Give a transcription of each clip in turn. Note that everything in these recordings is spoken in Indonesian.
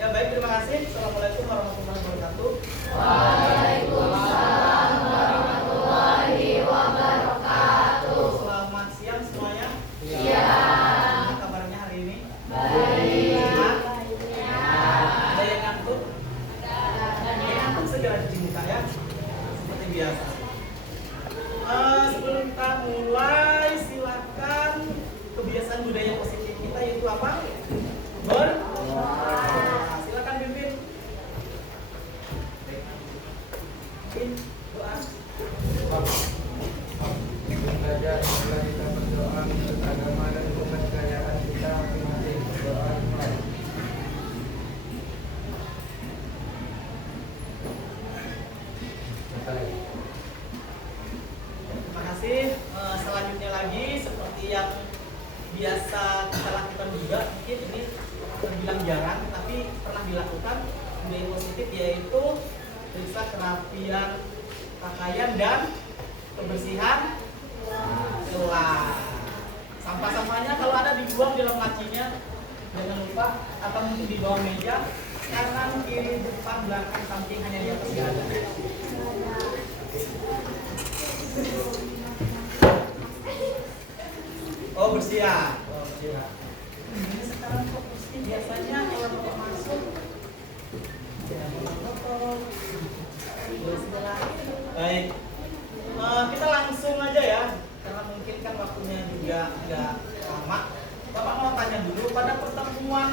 Ya baik, terima kasih. Assalamualaikum warahmatullahi wabarakatuh. Waalaikumsalam warahmatullahi wabarakatuh. Selamat siang semuanya. Siang. Gimana kabarnya hari ini? Baik. Ada yang ngantuk? Ada yang ngantuk segera cuci muka ya. Seperti biasa. Sebelum kita mulai, silakan kebiasaan budaya positif kita yaitu apa? Silakan pimpin. Pimpin doa. Belajar setelah kita berdoa menurut agama dan kepercayaan kita masing-masing. Berdoa dimulai. Terima kasih. Selanjutnya lagi seperti yang biasa kita lakukan juga, mungkin ini terbilang jarang tapi pernah dilakukan budaya positif, yaitu periksa kerapian pakaian dan kebersihan kelas. Sampah-sampahnya kalau ada dibuang di dalam lacinya, jangan lupa, atau mungkin di bawah meja, kanan, kiri, depan, belakang, samping, hanya di atas tidak ada. Oh bersiap. Oh bersiap. Ini sekarang kok bersih, biasanya kalau bapak masuk ya potong-potong. Baik. Kita langsung aja ya, karena mungkin kan waktunya juga nggak lama. Bapak mau tanya dulu, pada pertemuan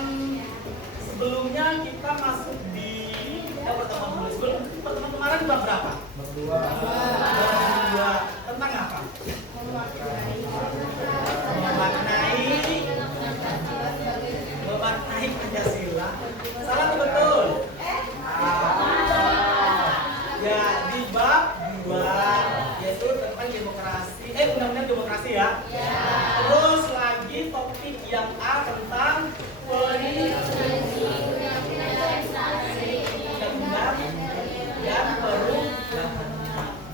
sebelumnya kita masuk di pertemuan dulu. Sebelum pertemuan kemarin bab berapa? Berdua. Bab 2. Tentang apa? Memaknai Pancasila. Salah atau betul? Ya, di bab 2 yaitu tentang demokrasi, undang-undang demokrasi ya. Terus lagi topik yang A tentang undang-undang dan perubahan.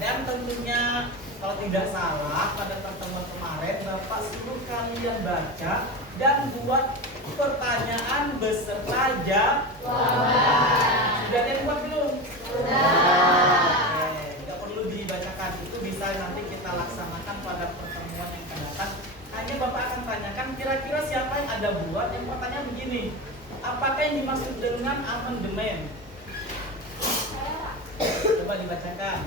Dan tentunya kalau tidak salah pada pertemuan kemarin Bapak suruh kalian baca dan buat pertanyaan beserta jawaban. Sudah ada yang buat belum? Sudah. Tidak perlu dibacakan, itu bisa nanti kita laksanakan pada pertemuan yang akan datang. Hanya Bapak akan tanyakan kira-kira siapa yang ada buat. Yang pertanyaan begini, apakah yang dimaksud dengan amandemen? Coba dibacakan.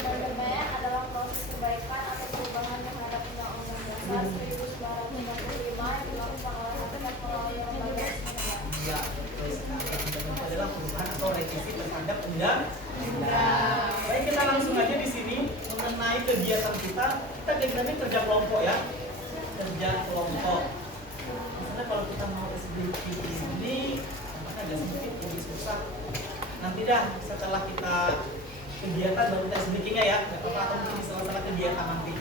Amandemen adalah proses perbaikan atau perubahan terhadap Undang-Undang Dasar 1945 yang dilakukan oleh hakikat melalui lembaga negara. Enggak, itu adalah perubahan atau revisi terhadap undang-undang. Baik, kita langsung aja di sini mengenai kegiatan kita. Kita kegiatannya kerja kelompok ya, kerja kelompok. Misalnya kalau kita mau SBQ ini, apakah agak sedikit lebih susah. Nanti dah setelah kita kegiatan baru kita SBQ-nya ya, nggak apa-apa, atau mungkin di sela-sela kegiatan nanti.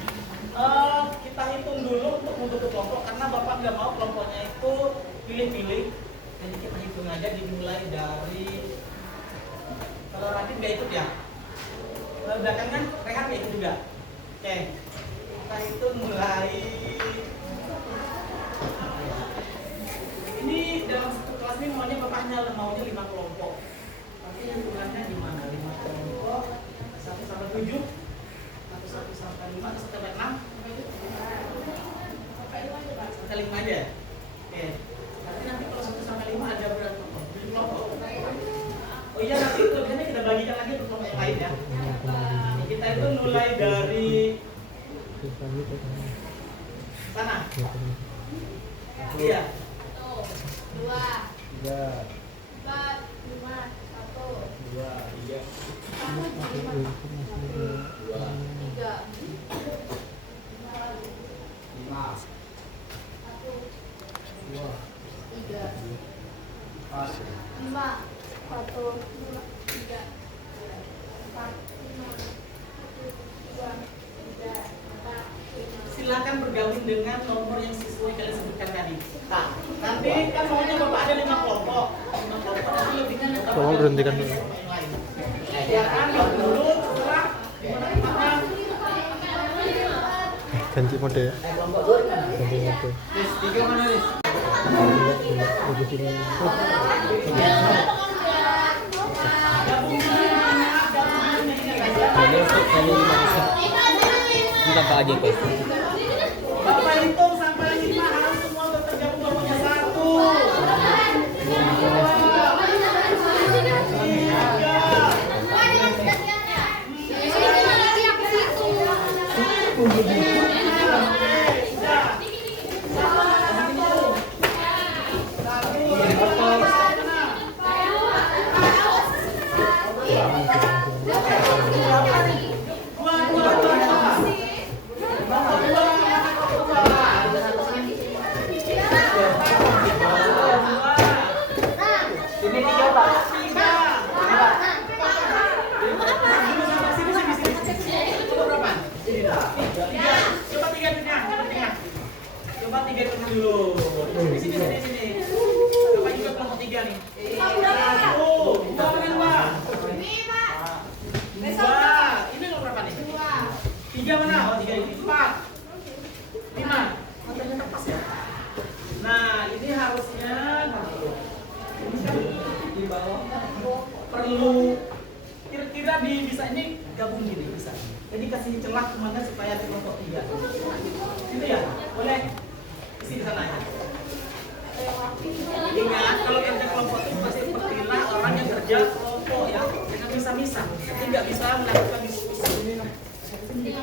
Kita hitung dulu untuk membentuk kelompok karena Bapak nggak mau kelompoknya itu pilih-pilih. Jadi kita hitung aja dimulai dari, kalau Radit nggak ikut ya, belakangan Rehan nggak ikut juga. Oke, kita hitung mulai. Ini dalam satu kelas ini maunya 5 kelompok. Tapi hitungannya gimana? 5 kelompok, 1 sampai 7, 1 sampai 5, atau 1 sampai 6? Sampai 5 aja. Oke. Berarti nanti kalau 1 sampai 5 ada berapa kelompok? Oh iya, nanti kelebihannya kita bagikan lagi untuk kelompok yang lain ya. Kita itu mulai dari sana. Iya. 2, 3, 4, 5, 1, 2, 3, 3, 5, 2, 3, 4, 5, 1, 2, 3, 4, 5, 2, 3, 4, 5. Silakan bergabung dengan nomor yang sesuai kalian sebutkan tadi. Nah, nanti kan maunya Bapak ada 5 kelompok. 5 kelompok nanti lebihnya kita Tolong berhentikan dulu. yang lain. Ya kan, kalau dulu terserah gimana tempatnya. Ganti mode ya. kelompok dulu kan? Ganti mode. Tiga mana nih? Di sini. Ini untuk kali 5 bisa. Kita Pak aja Pak. Bapak hitung sampai 5 harus semua tergabung bapaknya 1, Coba 3 dulu. Di sini. Bapak juga kelompok 3 nih. 1, 2 mana 2? 2. Ini nomor berapa nih? 3 mana? Oh 3 ini. 4. 5. Matanya lepas ya. Nah, ini harusnya ini kan di bawah perlu kira-kira bisa ini gabung gini bisa. Jadi kasih celah kemana supaya di kelompok 3. Itu ya? Boleh? Isi di sana ya. Ingat kalau kerja kelompok itu pasti pertilah orang yang kerja kelompok ya. Jangan bisa-bisa. Jadi nggak bisa melakukan diskusi.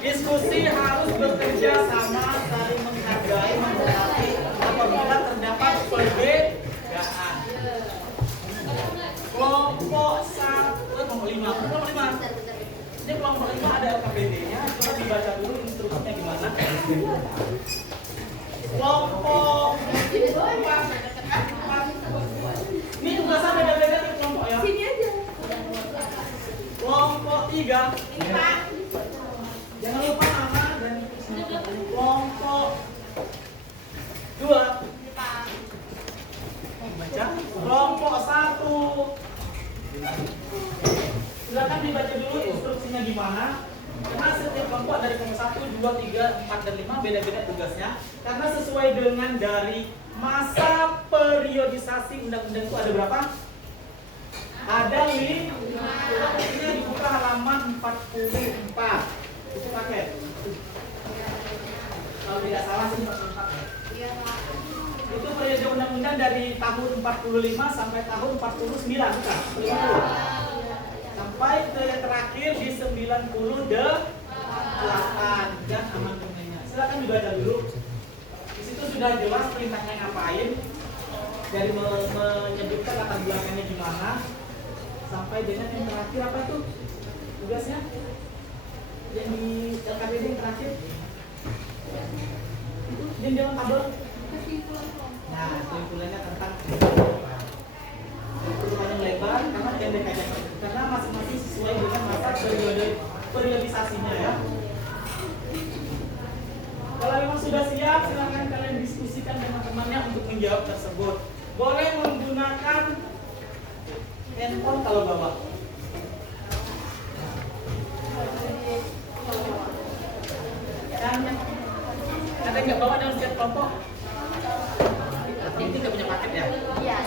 Diskusi harus bekerja sama, saling menghargai, menghormati apabila terdapat perbedaan. Kelompok 1, kelompok 5. Ini kelompok 5 ada LKPD-nya. Coba dibaca dulu instruksinya gimana. Kelompok 4. Ini tugasnya beda-beda nih kelompok ya. Sini aja. Kelompok 3. Ini Pak. Jangan lupa nama dan kelompok 2. Ini Pak. Baca. Kelompok 1. Silakan dibaca dulu instruksinya gimana. Karena setiap kelompok dari kelompok 1, 2, 3, 4, dan 5 beda-beda tugasnya. Karena sesuai dengan dari masa periodisasi undang-undang itu ada berapa? Ada 5. Ini dibuka halaman 44. Itu paket. Kalau tidak salah sih 44 ya. Itu periode undang-undang dari tahun 45 sampai tahun 49 bukan? Sampai ke yang terakhir di 98 dan amandemennya. Silakan dibaca dulu. Di situ sudah jelas perintahnya ngapain, dari menyebutkan latar belakangnya gimana, sampai dengan yang terakhir apa tuh tugasnya? Yang di LKPD yang terakhir itu yang dalam tabel. Nah, kesimpulannya tentang itu panjang lebar karena pendek aja karena masing-masing sesuai dengan masa periodisasinya ya. Kalau memang sudah siap, silakan kalian diskusikan dengan temannya untuk menjawab tersebut. Boleh menggunakan handphone kalau bawa. Dan ada nggak bawa dalam setiap kelompok? Ini nggak punya paket ya? Iya.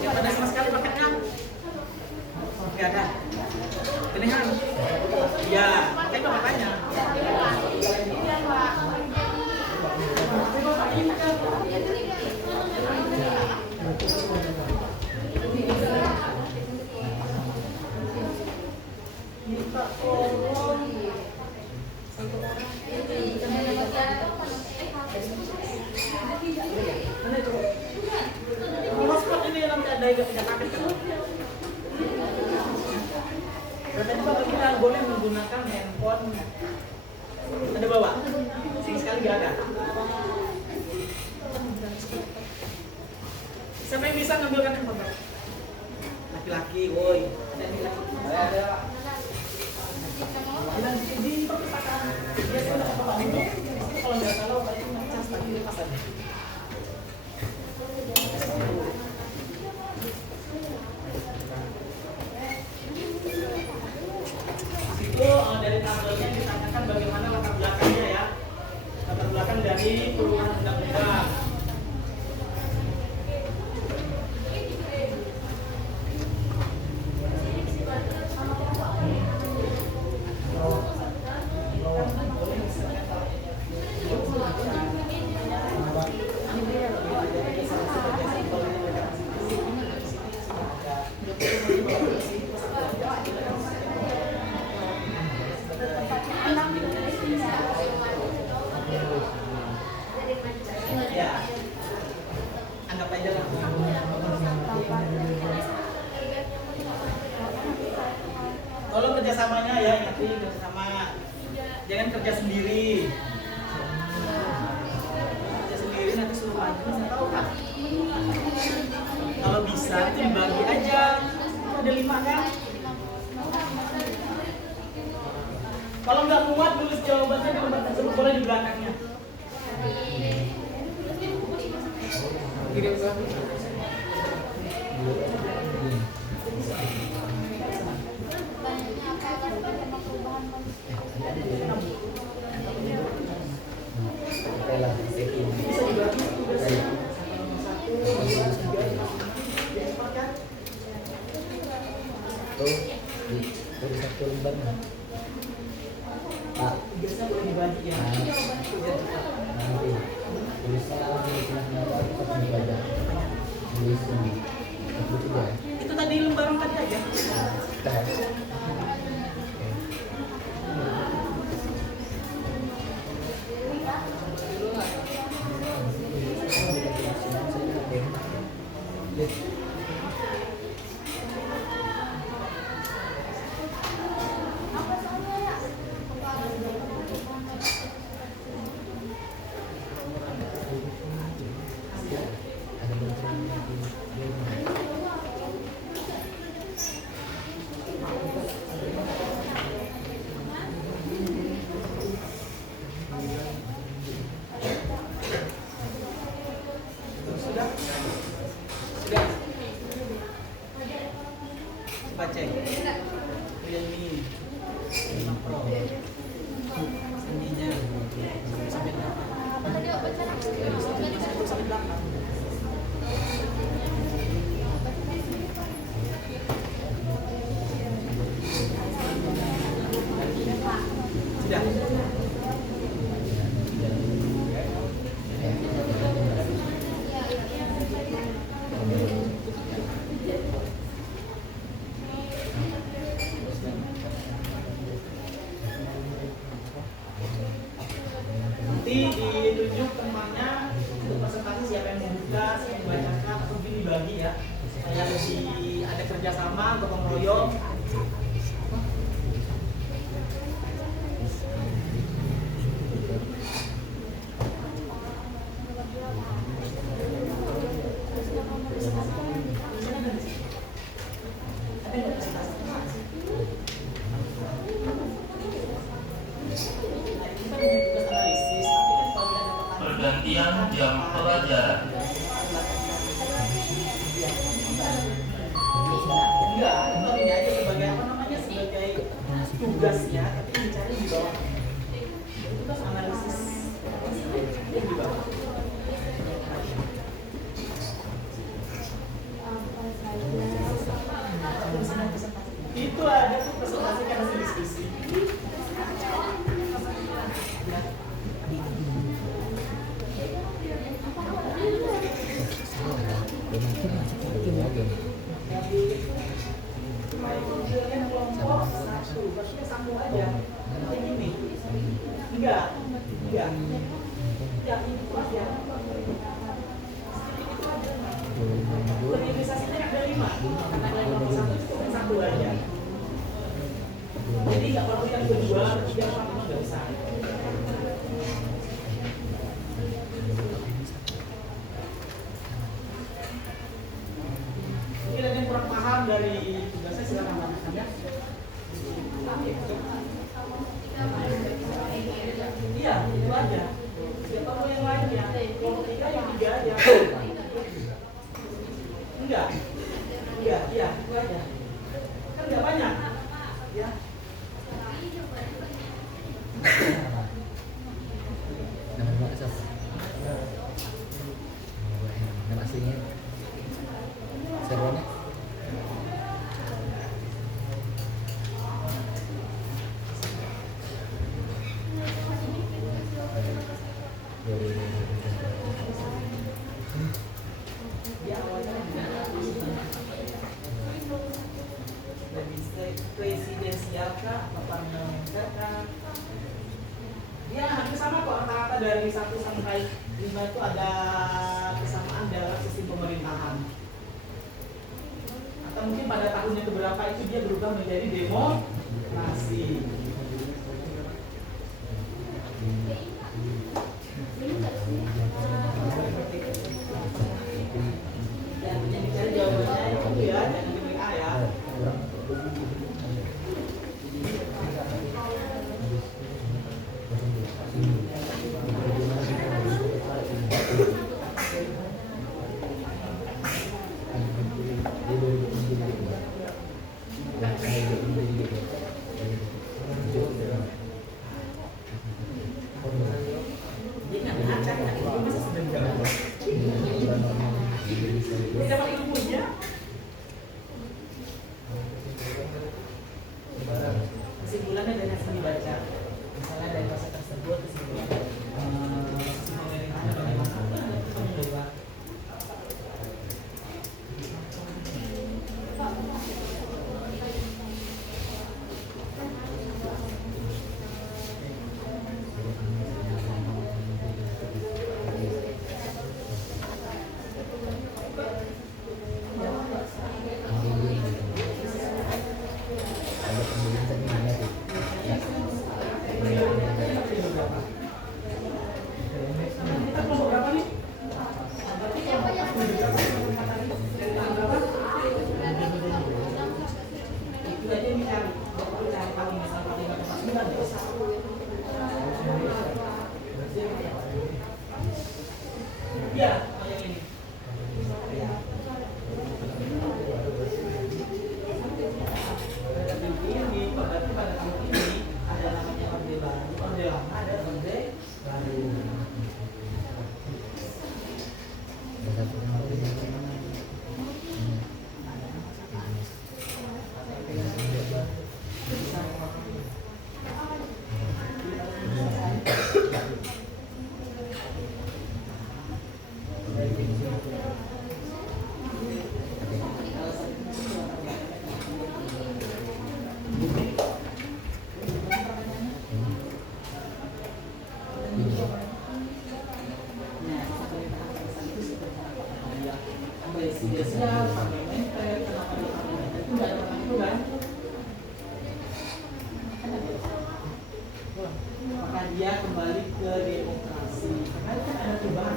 Yang ada sama sekali paketnya? Nggak ada. Keningan? Iya. Pakai apa makanya? Minta tolong satu orang. Hotspot ini dalam keadaan tidak punya paket kan? Berarti Bapak kita boleh menggunakan handphone. Ada bawa? Sing sekali nggak ada. Siapa yang bisa ngambilkan handphone? Laki-laki, woi. Ada yang laki. Ada. Di perpustakaan. Biasanya ada Bapak itu. Kalau nggak salah Bapak itu ngecas tadi lepas aja. Itu dari tabelnya ditanyakan bagaimana latar belakangnya ya, latar belakang dari perubahan undang-undang. kerjasamanya ya, ingatin kerjasama. Jangan kerja sendiri. Kerja sendiri nanti suruh lagi, saya tahu kan. Kalau bisa itu dibagi aja. Ada 5 kan? Kalau nggak muat tulis jawabannya di tempat tersebut, boleh di belakangnya. Kirim ke Banyaknya apa akan berdampak perubahan kondisi Bisa dibagi tugasnya. 1, 2, 3, 4 kan? Satu lembar. Pak, Tugasnya boleh dibagi ya. nanti tulisan apa akan dibaca. Tulis ini. Itu juga. Itu tadi lembaran tadi aja. apa soalnya ya? Sudah? Sudah? Coba cek. Realme 5 Pro. Sandinya sampai 8. Sudah? Nanti ditunjuk temannya untuk presentasi siapa yang membuka, siapa yang membacakan, atau mungkin dibagi ya. Saya lebih ada kerjasama, gotong royong. Ada nggak presentasi? Nah, ini kan tugas analisis, tapi kan kalau ada pertanyaan Pergantian jam pelajaran. Enggak, itu ini aja sebagai apa namanya, sebagai tugasnya, tapi dicari di bawah. Itu kan analisis di bawah. Itu ada tuh presentasi kan hasil diskusi. Kalian kelompok 1, maksudnya sambung aja. Kayak gini. Enggak. Ya, ini kelas ya. Organisasinya ada 5. Karena ada kelompok 1 itu kan 1 aja. Jadi nggak perlu yang kedua, ketiga, empat, lima nggak bisa. Mungkin ada yang kurang paham dari tugasnya, silakan tanyakan ya. Iya, itu aja. Tidak perlu yang lainnya. Kelompok 3 yang 3 aja. Enggak, iya, itu aja. Kan nggak banyak, ya. Nama Mbak siapa? Nama aslinya? Servernya? Dia awalnya dari presidensial kah, parlementer kah? Dia hampir sama kok, rata-rata dari 1 sampai 5 itu ada kesamaan dalam sistem pemerintahan. Atau mungkin pada tahunnya keberapa itu dia berubah menjadi demokrasi. Yang dicari jawabannya itu ya, jangan di WA ya. Dia nggak ngacak, itu masih sebentar. Dia dapat ilmunya. Kesimpulannya dari hasil dibaca, misalnya dari bahasa tersebut kesimpulannya pemerintahnya bagaimana, kita mencoba. Kita kelompok berapa nih? Itu aja yang dicari. Kalau cari paling besar paling nggak dapat 9 dosa. Ya, yang ini. Ini berarti pada tahun ini ada namanya orde baru, orde lama, ada orde baru. Biasanya parlementer, kenapa di parlementer itu nggak ada orang itu kan? Maka dia kembali ke demokrasi karena itu kan ada perubahan.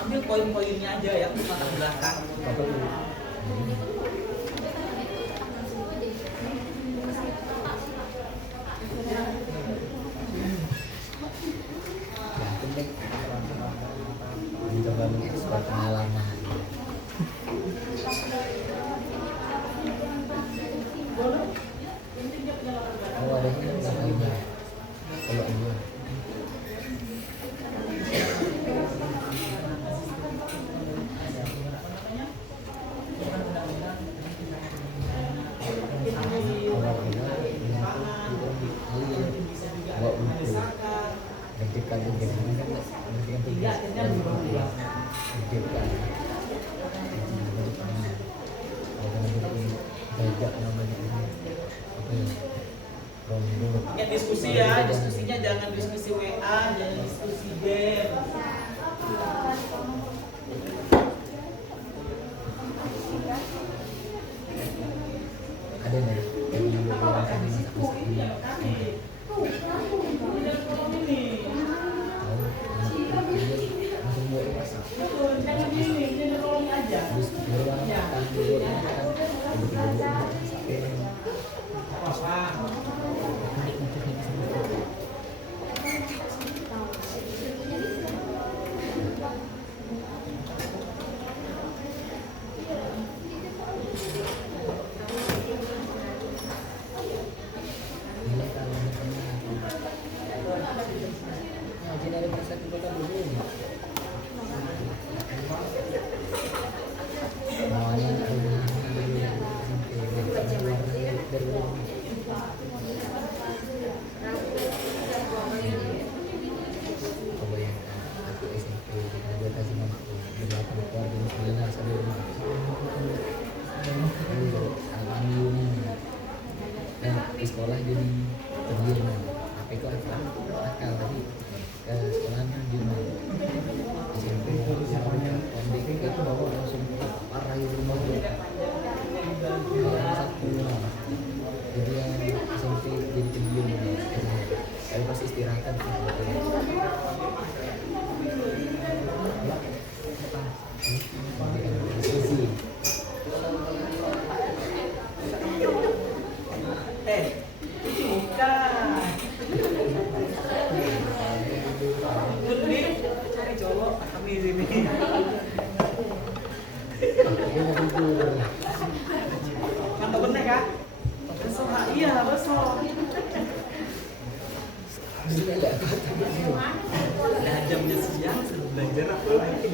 Ambil poin-poinnya aja ya, untuk latar belakang. Mencoba mengekspor pengalaman. Oh, ada yang lainnya. Kalau ini Ya, diskusi ya, diskusinya jangan diskusi WA, jangan diskusi game. ada nih. Di sekolah jadi terdiam, apa itu akal tadi ke sekolahnya dia SMP pendek itu bawa langsung parah di rumah satu jadi yang SMP jadi terdiam tapi pas istirahat Itu bukan. Bener, cari cowok kami sini. Mantap bener kak? Besok iya besok. Nah jamnya siang sudah belajar apa lagi?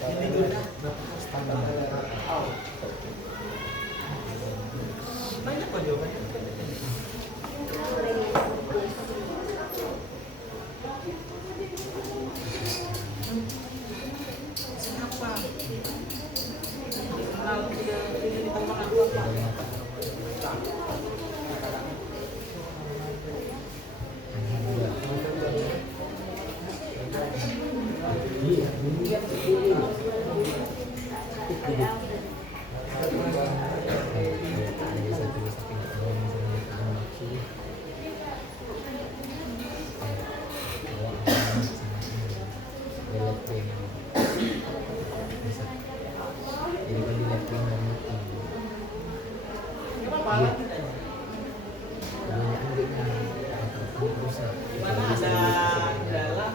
Ini tuh banyak kok jawabannya. Siapa? Kenal tidak ini ditambah aku apa? Kenapa lagi? Gimana ada kendala?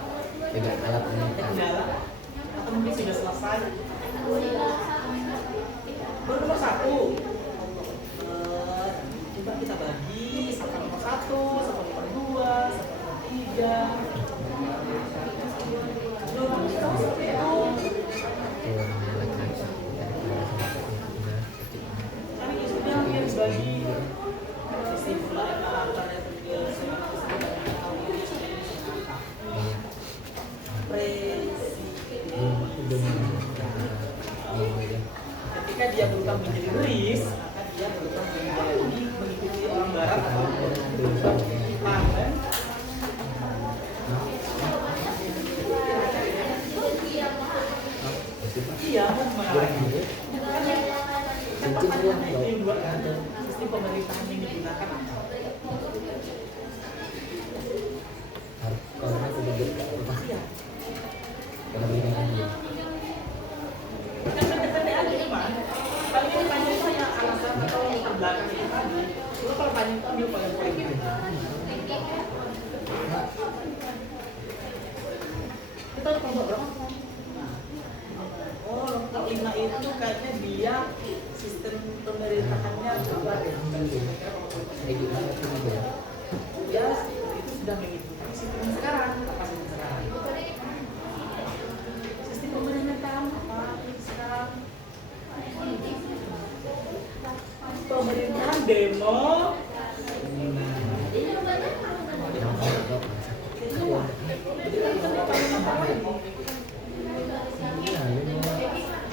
Tidak alat Kendala? Atau mungkin sudah selesai? Baru nomor 1. Coba kita bagi sampai nomor 1, sampai nomor 2, sampai nomor 3. Cari isunya yang dibagi. Kesimpulan antara ketika dia berubah menjadi Luis, maka dia berubah menjadi mengikuti orang barat atau Jepang kan? Iya, mau gimana lagi? Kan pertanyaannya itu yang dua kan? Sistem pemerintahan yang digunakan apa? Kalau aku berubah Iya. kalau ini Kan pendek-pendek aja cuman. Paling ini panjang itu hanya alasan atau latar belakang itu tadi. Cuma kalau panjang itu ambil poin-poin aja. Kita harus kelompok berapa? Oh, kelompok 5 itu kayaknya dia sistem pemerintahannya berubah ya. gimana tuh dia? Ya, itu sudah mengikuti sistem sekarang. Apa sistem sekarang? Sistem pemerintahan apa sekarang? Pemerintahan demo.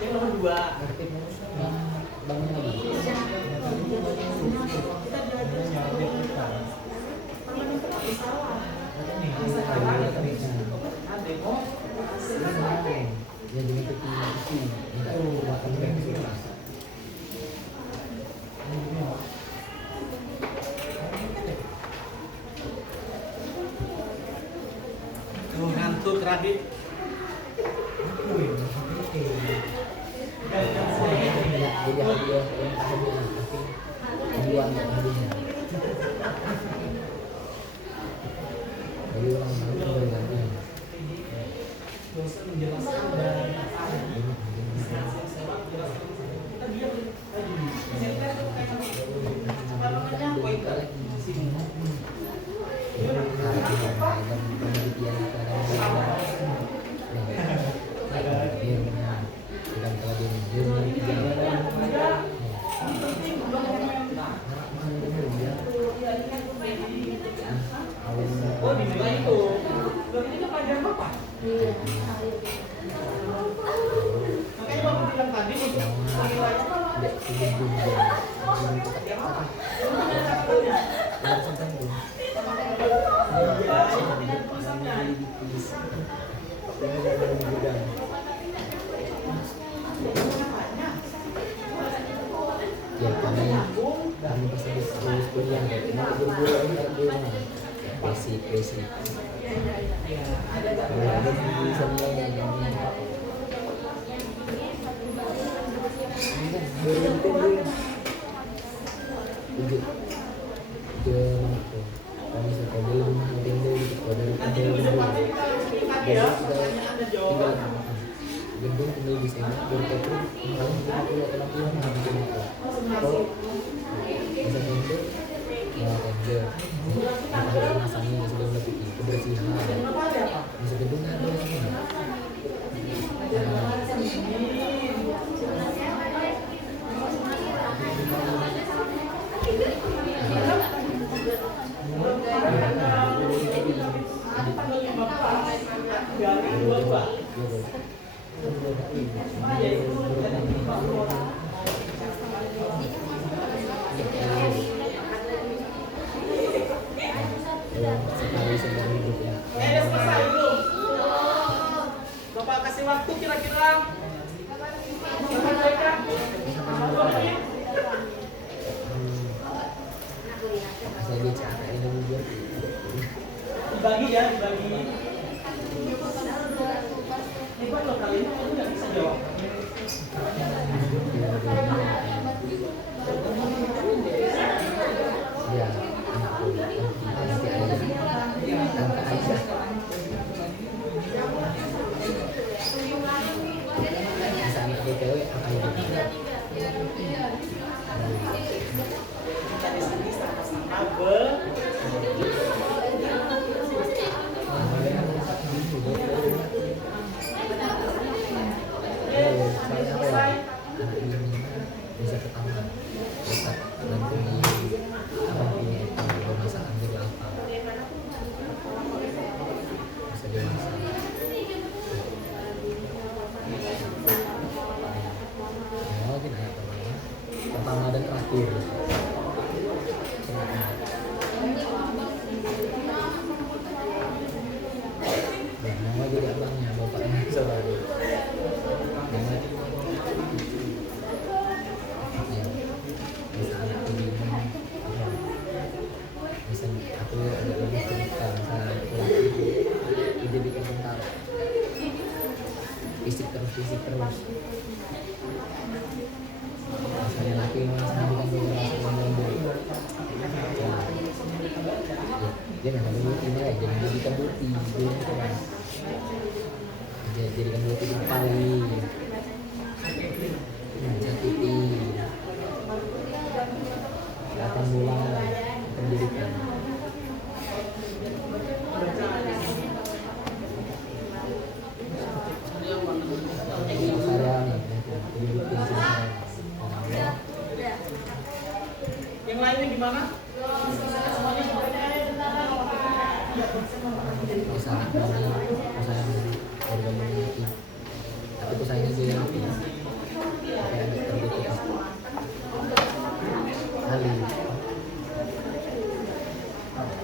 Yang nomor 2. Kita belajar parlementer salah. Sekarang demo. Ya jadi ketinggi, tidak makan Dek Sibung dan langsung tanggung. Ya kami pasti lulus kuliah mau guru-guru ini tak di rumah basic bisa gendong tinggal di sana berkepung paling punya penampilan bisa gendong ya tender ada masanya sudah lebih kebersihan bisa gendong ada sekali seumur hidup ya. Udah selesai belum? Bapak kasih waktu kira-kira sampaikan. Asal dia cara ini buat Dibagi ya, dibagi. Hebat loh kali ini, kamu nggak bisa jawab. ya anakku nanti aja tante aja bisa anak BTW apa yang Kita di sini sama-sama bisa ketawa dekat bantuin abang punya itu bermasakan jadi apa bisa dewasa mungkin ayat pertama dan terakhir mau jadi abangnya bapaknya saudara bisa anak ini bisa aku agak lebih cerita misalnya laki dijadikan tentara fisik terus misalnya laki misalnya bukan beberapa dia memang bukti ya jadi jadikan bukti jadikan bukti di paling menyakiti datang bulan pendidikan yang lainnya gimana? usaha organisasi tapi usahanya dia yang api tapi ada terbuka kali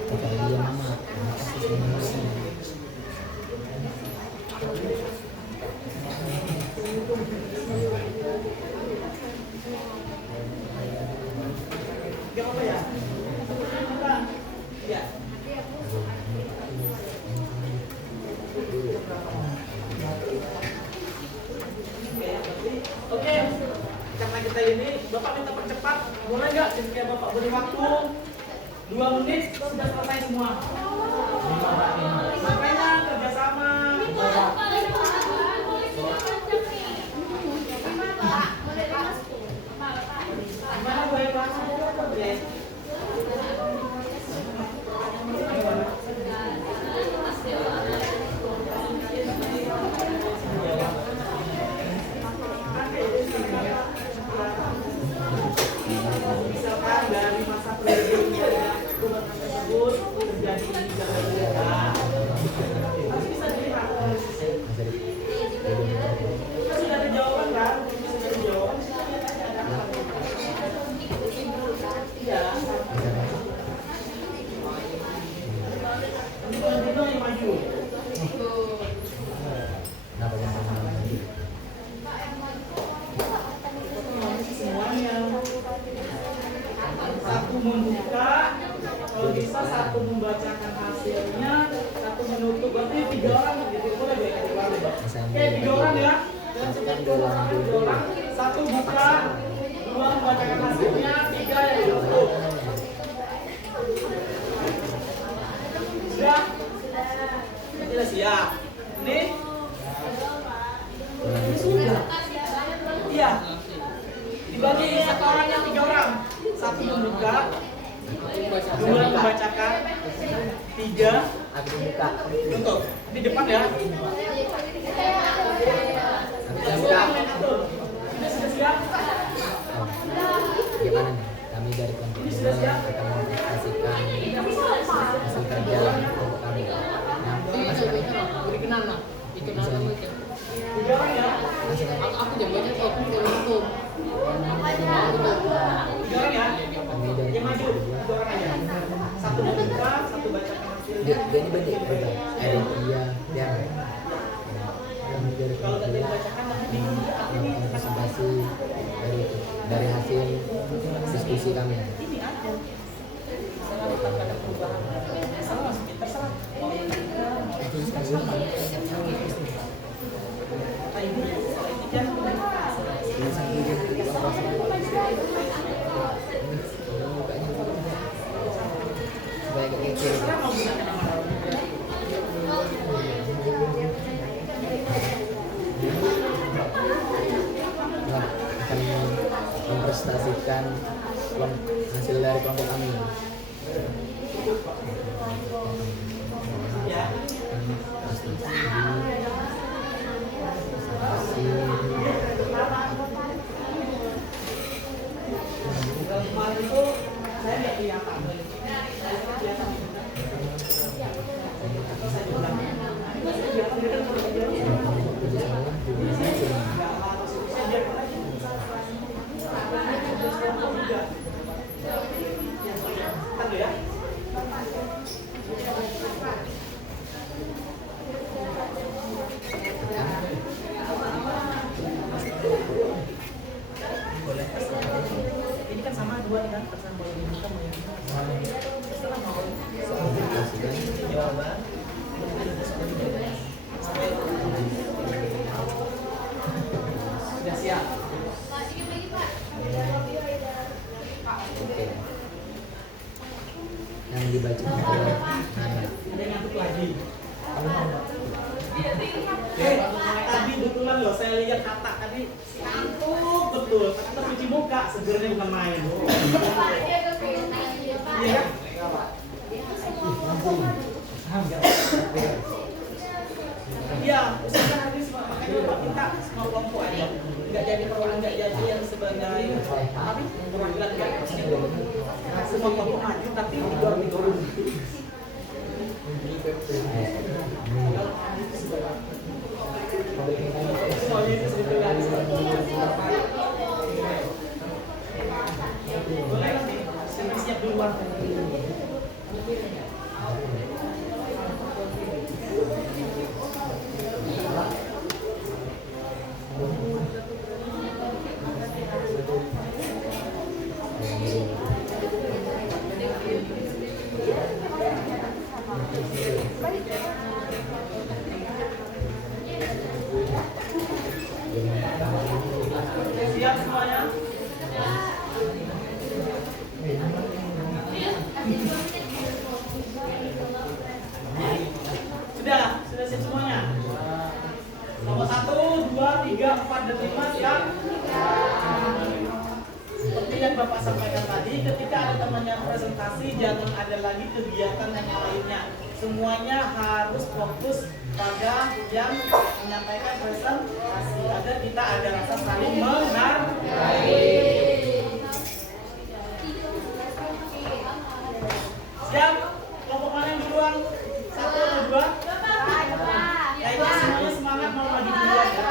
bukan dia mama pasti nama Gak apa ya? Ya. Oke, karena kita ini, Bapak minta percepat, boleh nggak? Jika Bapak beri waktu 2 menit sudah selesai semua. Makanya kerjasama. Gimana boleh langsung? Oke. Misalkan dari masa pendidikan tersebut terjadi ini jalan-jalan, masih bisa dilihat. Sudah ada jawaban kan? Sudah ada jawaban. membuka, kalau bisa satu membacakan hasilnya, satu menutup. Berarti 3 orang gitu. Boleh ya? Oke, 3 orang ya. Dan tiga orang. Satu buka, 2 membacakan hasilnya, 3 yang menutup. Sudah? Sudah siap. Ini sudah. Iya. Dibagi satu orangnya 3 orang. Satu membuka, 2 membacakan, 3 tutup. Di depan ya. Sudah siap? Gimana nih? Kami dari kelompok ini akan mempresentasikan hasil kerja kelompok kami. Beri kenal lah. Itu nama itu. 3 orang ya. Aku jagonya kok tutup. 3 orang ya. Kami dari Yang maju, 2 orang aja. Satu membuka, satu bacakan hasilnya. dia ini banyak berbeda. Ada dia. Kami dari Kalau kelompok tadi ini dibacakan nanti bingung. melakukan presentasi dari hasil diskusi kami. Ini aja. Salah tanpa ada perubahan. Salah masukin terserah. Mau yang tiga, mau yang terserah. Kayak gini, salah ini kan. Baik kecil. Terserah mau gunakan nama orang. Akan mempresentasikan hasil dari kelompok kami. Ya. Kemarin itu saya nggak kelihatan. Ini kan sama 2 nih kan, terserah mau yang kita mau yang kita. Terserah mau jawaban. Sudah siap. Oke. Yang dibaca oleh Nana. Ada yang ngantuk lagi. Tadi betulan loh, saya lihat kata tadi ngantuk betul. Kata cuci muka, sebenarnya bukan main. Iya kan? Iya, usahakan habis makanya Pak minta semua kelompok aja. Nggak jadi yang sebagai apa? Perwakilan kan? Semua kelompok maju tapi didorong. Semuanya itu sebetulnya boleh nanti siap duluan. Siap semuanya? Sudah siap semuanya? Nomor 1, 2, 3, 4, dan 5 siap? Seperti yang Bapak sampaikan tadi, ketika ada temannya presentasi, jangan ada lagi kegiatan yang lainnya. Semuanya harus fokus pada yang menyampaikan presentasi agar kita ada rasa saling menghargai. Siap? Kelompok mana yang duluan? 1 atau 2? Kayaknya semuanya semangat mau maju duluan ya.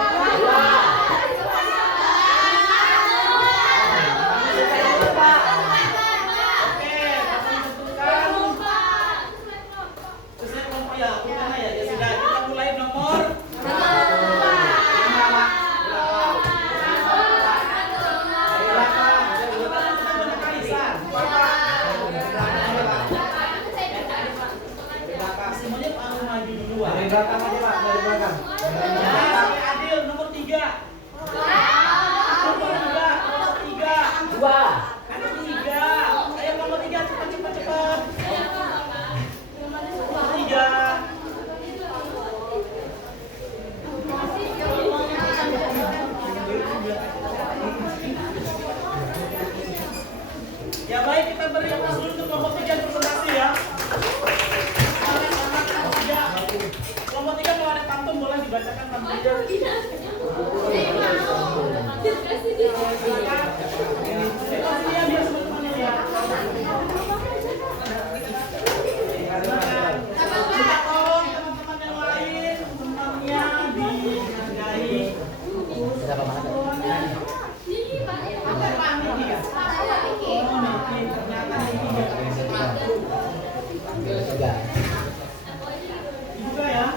kita beri aplaus dulu untuk kelompok 3 presentasi ya. Kelompok 3 kalau ada pantun boleh dibacakan pantunnya. Silakan. Situasinya biar teman-temannya lihat. Silakan. Kita tolong teman-teman yang lain temannya dihargai. Berapa mana? Ada Pak Niki ya? Oh Niki, ternyata Niki nggak terima. Juga. Juga ya?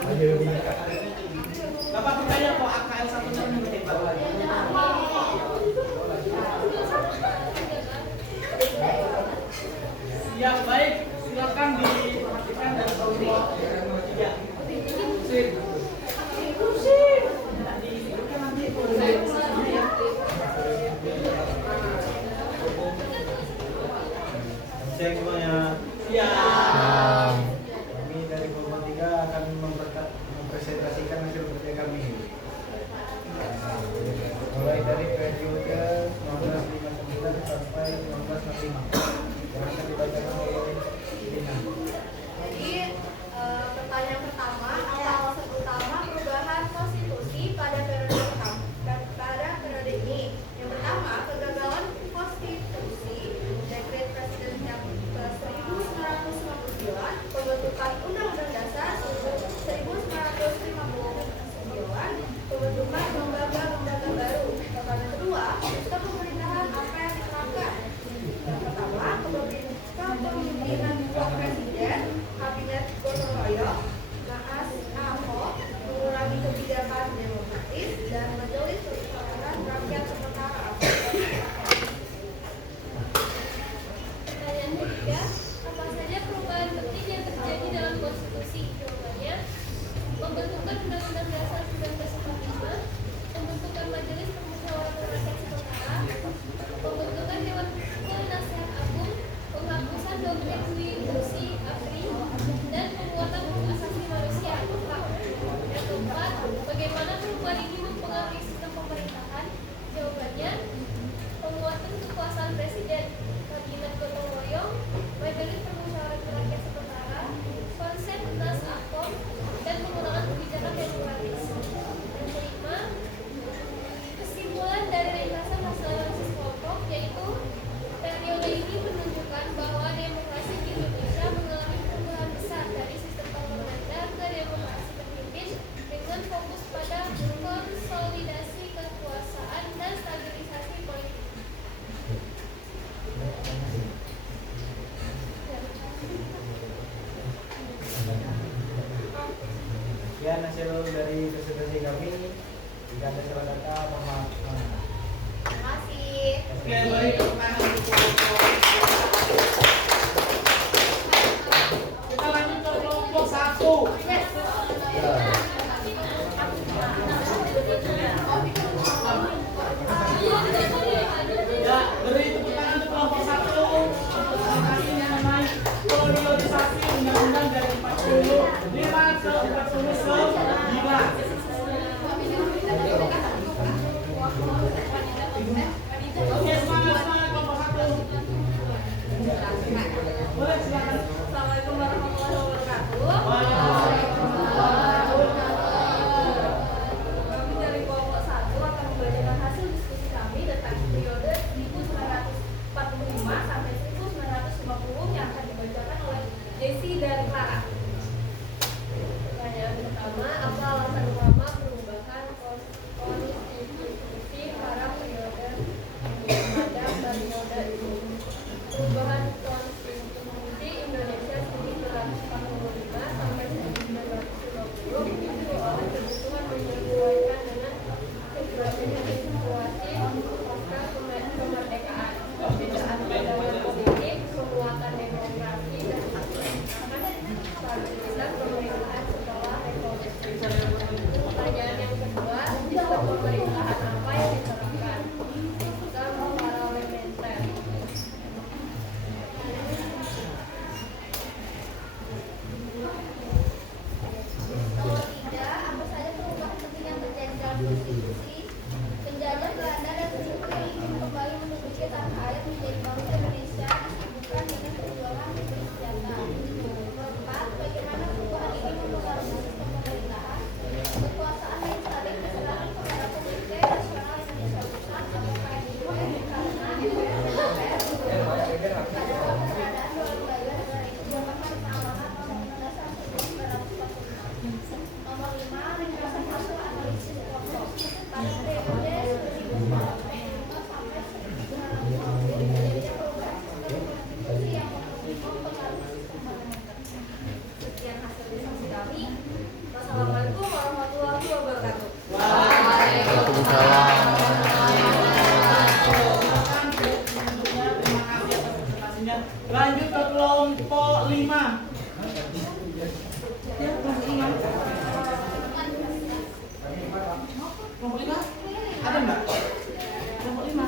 Bapak percaya kok AKL 1 nya lebih hebat. Siap, baik. Silakan diperhatikan dari kelompok 3. Cek semuanya. Siap. Kami dari kelompok 3 akan mempresentasikan hasil kerja kami. Mulai dari periode 1959 sampai 1965. Yang akan dibacakan oleh Lina. Jadi pertanyaan pertama, apa alasan utama perubahan konstitusi pada periode ini? Yang pertama, kegagalan konstitusi, dekret presiden yang ke-1959, pembentukan Undang-Undang Dasar 1959, pembentukan lembaga-lembaga baru. Pertanyaan kedua,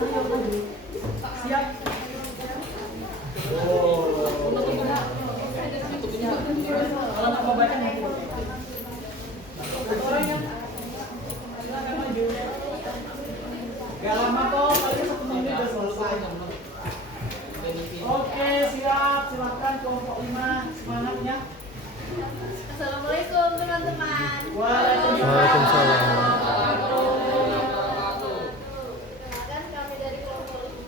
Siap. Oh. Kalau nggak mau baca nih. Orangnya. Silakan maju. Gak lama kok, paling 1 menit udah selesai. Oke, siap. Silakan kelompok 5 semangatnya. Assalamualaikum teman-teman. Waalaikumsalam. Perkenalkan kami dari kelompok 5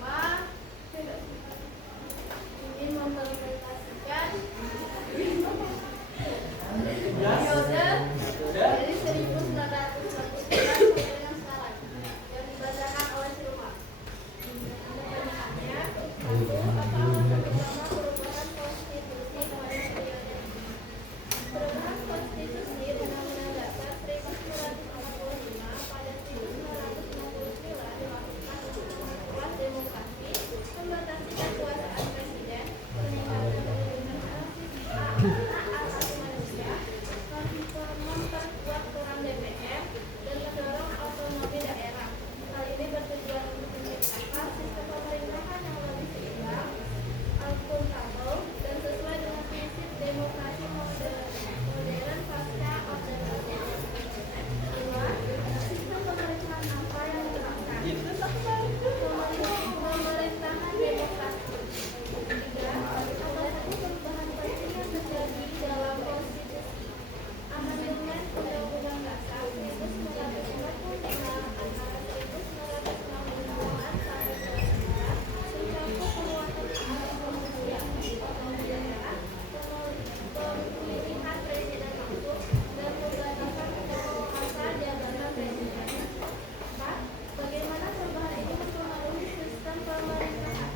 ingin mempresentasikan periode dari 1949 sampai dengan sekarang yang dibacakan oleh Silma. Pertanyaannya, 1. Apa alasan utama perubahan konstitusi pada periode ini? Perubahan konstitusi Undang-Undang Dasar 1945 pada 1969 dilakukan untuk memperkuat demokrasi, membatasi kekuasaan presiden, meningkatkan perlindungan hak asasi manusia, memperkuat peran DPR, dan mendorong otonomi daerah. Hal ini bertujuan untuk menciptakan sistem pemerintahan yang lebih seimbang, akuntabel, dan sesuai dengan prinsip demokrasi modern pasca Orde Baru. 2. Sistem pemerintahan apa yang diterapkan? Pemerintahan demokrasi. 3. Apa saja perubahan penting yang terjadi dalam konstitusi? Amandemen Undang-Undang Dasar 1945 antara 1966 sampai 2009 mencakup penguatan hak asasi manusia, otonomi daerah, pemilihan presiden langsung, dan pembatasan masa jabatan presiden. 4. Bagaimana perubahan ini mempengaruhi sistem pemerintahan?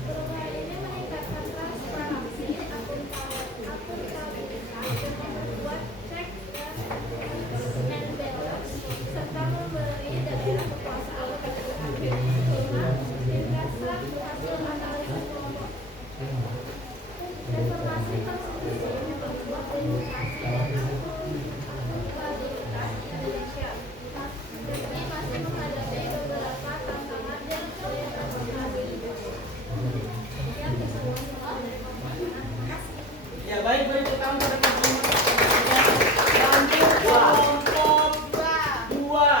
Perubahan ini meningkatkan transparansi, akuntabilitas, dan memperkuat check and balance, serta memberi daerah kekuasaan lebih kuat. 5. Ringkasan hasil analisis kelompok. Reformasi konstitusi memperkuat demokrasi dan akuntabilitas di Indonesia, meski masih menghadapi beberapa tantangan dan reformasi. Sekian keseluruhan dari kelompok 5. Terima kasih. Ya baik, beri tepuk tangan pada kelompok 5. Lanjut kelompok 2.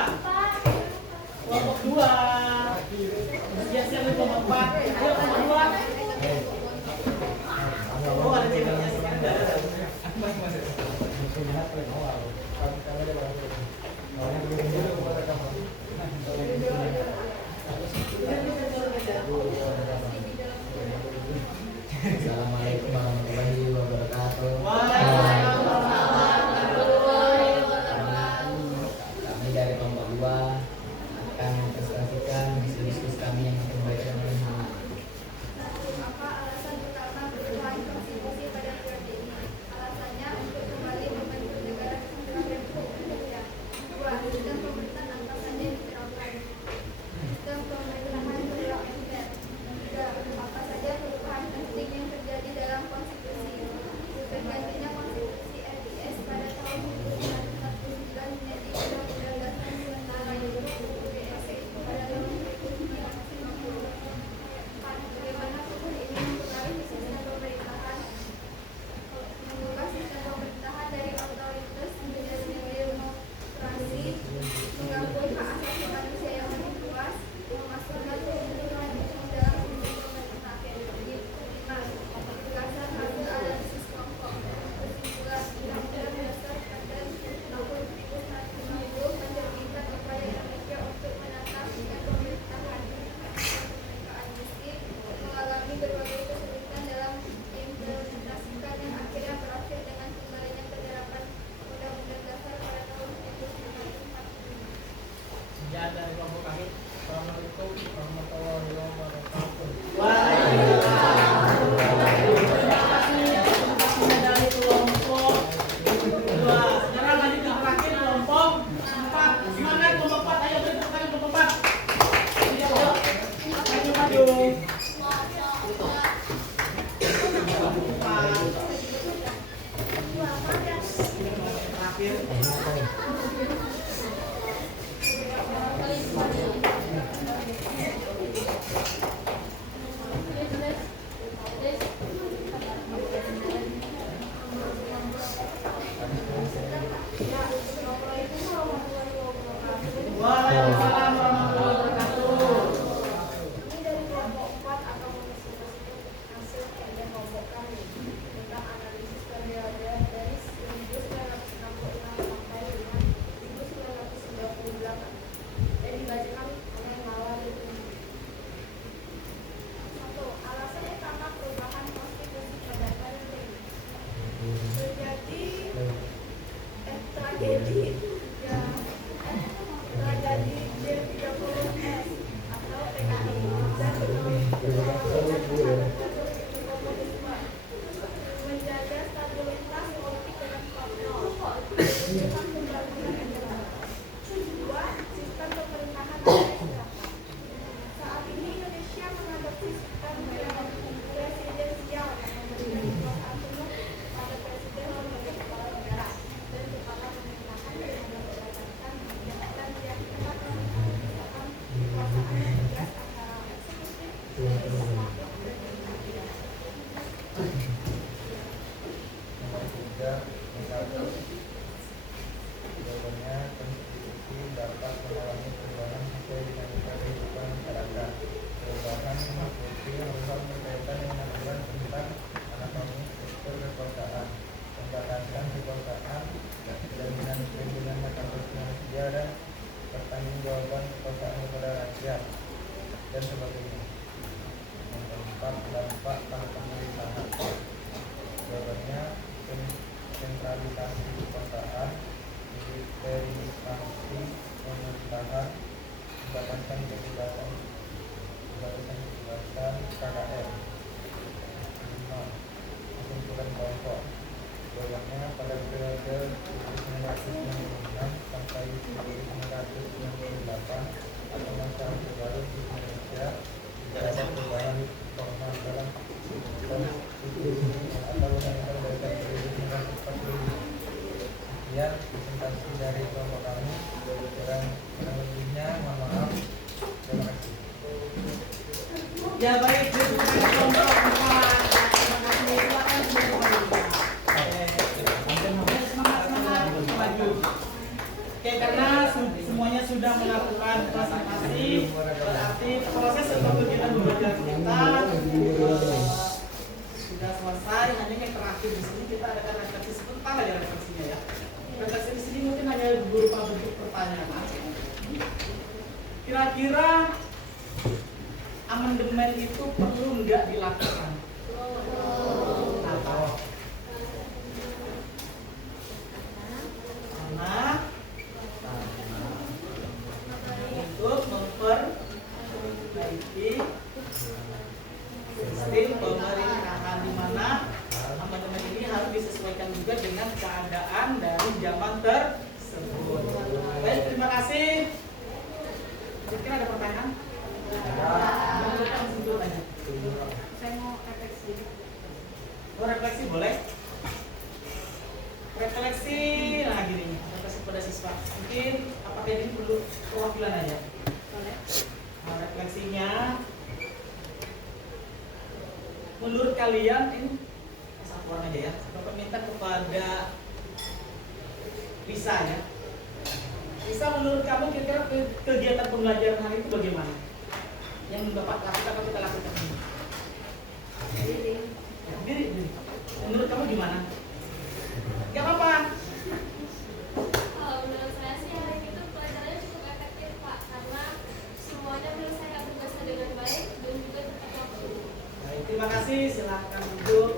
Kelompok 2. Siap-siap di kelompok 4. Ayo kelompok 2. Oh, ada ceweknya sekarang enggak ada. Assalamualaikum warahmatullahi wabarakatuh. Kami dari kelompok 2 akan mempresentasikan diskusi kami yang akan dibacakan oleh Hana. Apa alasan utama perubahan konstitusi pada periode ini? Alasannya untuk kembali membentuk negara kesatuan Republik Indonesia. 2. Sistem pemerintahan apa saja yang diterapkan? Sistem pemerintahan berlaku MPR. 3. Apa saja perubahan penting yang terjadi dalam konstitusi? Tergantinya konstitusi RIS pada tahun 1949 menjadi Undang-Undang Dasar sementara UUD pada tahun 1950. 4. Bagaimana perubahan ini mempengaruhi sistem pemerintahan? Mengubah sistem pemerintahan dari otoritas menjadi demokrasi, menggabung hak asasi manusia yang lebih luas, memasukkan keuntungan umum dalam sistem pemerintahan. 5. Penjelasan hasil analisis kelompok. Kesimpulan, Undang-Undang Dasar pada tahun 1950 mencerminkan upaya Indonesia untuk menata sistem pemerintahan. Kemerdekaan meski mengalami berbagai kesulitan dalam implementasikan yang akhirnya berakhir dengan kembalinya penerapan Undang-Undang Dasar pada tahun 1945. Ya, dari kelompok kami. Assalamualaikum warahmatullahi wabarakatuh. Waalaikumsalam. Terima kasih dari kelompok 2. Sekarang lanjut ke terakhir kelompok 4. Semangat kelompok 4. Ayo beri tepuk tangan kelompok 4. Maju. Terakhir. menjaga stabilitas politik dan Spanyol, sistem pembangunan negara. 2. Sistem pemerintahan berkeadilan. Saat ini Indonesia mengadopsi sistem presidensial yang memberikan kekuasaan penuh pada presiden sebagai kepala negara dan kepala pemerintahan dengan berdasarkan jabatan yang tepat merupakan kekuasaan yang tegas antara eksekutif, legislatif, dan yudikatif. Nomor 3, mengatur. Jawabannya, konstitusi dapat mengalami perubahan sesuai dinamika kehidupan masyarakat. Perubahan mengikuti hal-hal berkaitan dengan aturan tentang anatomi struktur kekuasaan, pembatasan kekuasaan, jaminan hak asasi manusia dan pertanggungjawaban kekuasaan kepada rakyat dan sebagainya. Yang keempat, dampak pada pemerintahan. Jawabannya, sentralisasi kekuasaan, militerisasi pemerintahan, pembatasan kebebasan KKR. 5. Kesimpulan kelompok. Jawabannya, pada periode 1996 sampai 1998 atau masa Orde Baru di Indonesia, tidak ada perubahan formal dalam konstitusi atau undang-undang dasar 1945. Sekian presentasi dari kelompok kami. Kurang lebihnya mohon maaf. Terima kasih. Ya baik, terima kasih kelompok 4. Terima kasih. Silakan semua kembali. Semangat maju. Oke, karena semuanya sudah melakukan presentasi, berarti proses untuk kegiatan pembelajaran kita sudah selesai. Hanya yang terakhir di sini kita adakan refleksi sebentar aja refleksinya ya. Refleksi di sini mungkin hanya berupa bentuk pertanyaan. Kira-kira amandemen itu perlu nggak dilakukan? Kenapa? Karena untuk memperbaiki sistem pemerintahan di mana amandemen ini harus disesuaikan juga dengan keadaan dari zaman tersebut. Baik, terima kasih. Kira-kira ada pertanyaan? Saya mau refleksi. Oh, refleksi boleh? Refleksi, nah gini, refleksi pada siswa. Mungkin apakah ini perlu perwakilan aja? Boleh. Nah, refleksinya, menurut kalian ini satu orang aja ya. Bapak minta kepada Lisa ya. Lisa, menurut kamu kira-kira kegiatan pembelajaran hari itu bagaimana? Yang Bapak lakukan atau kita lakukan ini? Diri. Menurut kamu gimana? Gak apa-apa. Menurut saya sih hari itu pelajarannya cukup efektif Pak, karena semuanya menyelesaikan tugasnya dengan baik dan juga tepat waktu. Baik, terima kasih. Silakan duduk.